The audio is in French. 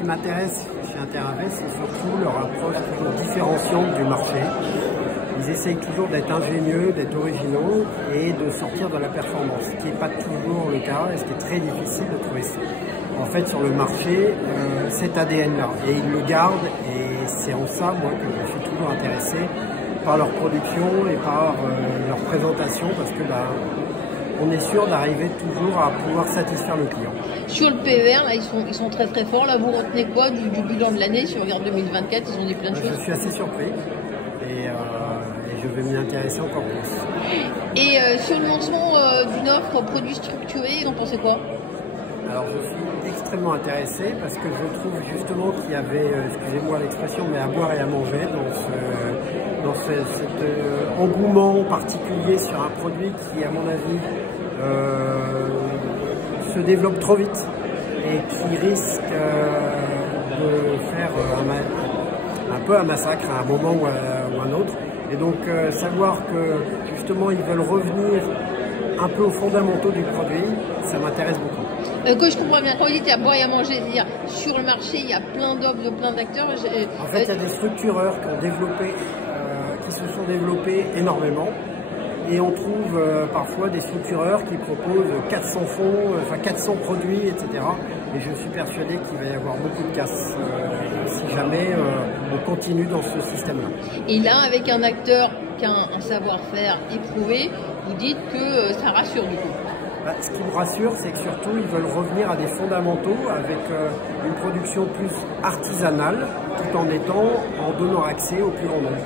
qui m'intéresse chez Interinvest, c'est surtout leur approche toujours différenciante du marché. Ils essayent toujours d'être ingénieux, d'être originaux et de sortir de la performance, ce qui n'est pas toujours le cas et ce qui est très difficile de trouver ça. En fait, sur le marché, cet ADN-là, et ils le gardent, et c'est en ça, moi, que je suis toujours intéressé par leur production et par leur présentation, parce que on est sûr d'arriver toujours à pouvoir satisfaire le client. Sur le PER, là, ils sont très très forts. Là, vous retenez quoi du bilan de l'année? Si on regarde 2024, ils ont dit plein de choses. Je suis assez surpris et je vais m'y intéresser encore plus. Et sur le lancement d'une offre produits structurés, ils en pensaient quoi? Alors je suis extrêmement intéressé parce que je trouve justement qu'il y avait, excusez-moi l'expression, mais à boire et à manger dans cet engouement particulier sur un produit qui, à mon avis, se développe trop vite et qui risque de faire un peu un massacre à un moment ou à un autre. Et donc savoir que justement ils veulent revenir un peu aux fondamentaux du produit, ça m'intéresse beaucoup. Que je comprends bien, quand vous dites qu'il y a à boire et à manger, c'est-à-dire sur le marché il y a plein d'offres de plein d'acteurs. En fait, il y a des structureurs qui se sont développés énormément. Et on trouve parfois des structureurs qui proposent 400 fonds, 400 produits, etc. Et je suis persuadé qu'il va y avoir beaucoup de casse si jamais on continue dans ce système-là. Et là, avec un acteur qui a un savoir-faire éprouvé, vous dites que ça rassure du coup. Ce qui me rassure, c'est que surtout, ils veulent revenir à des fondamentaux avec une production plus artisanale, tout en donnant accès au plus grand nombre.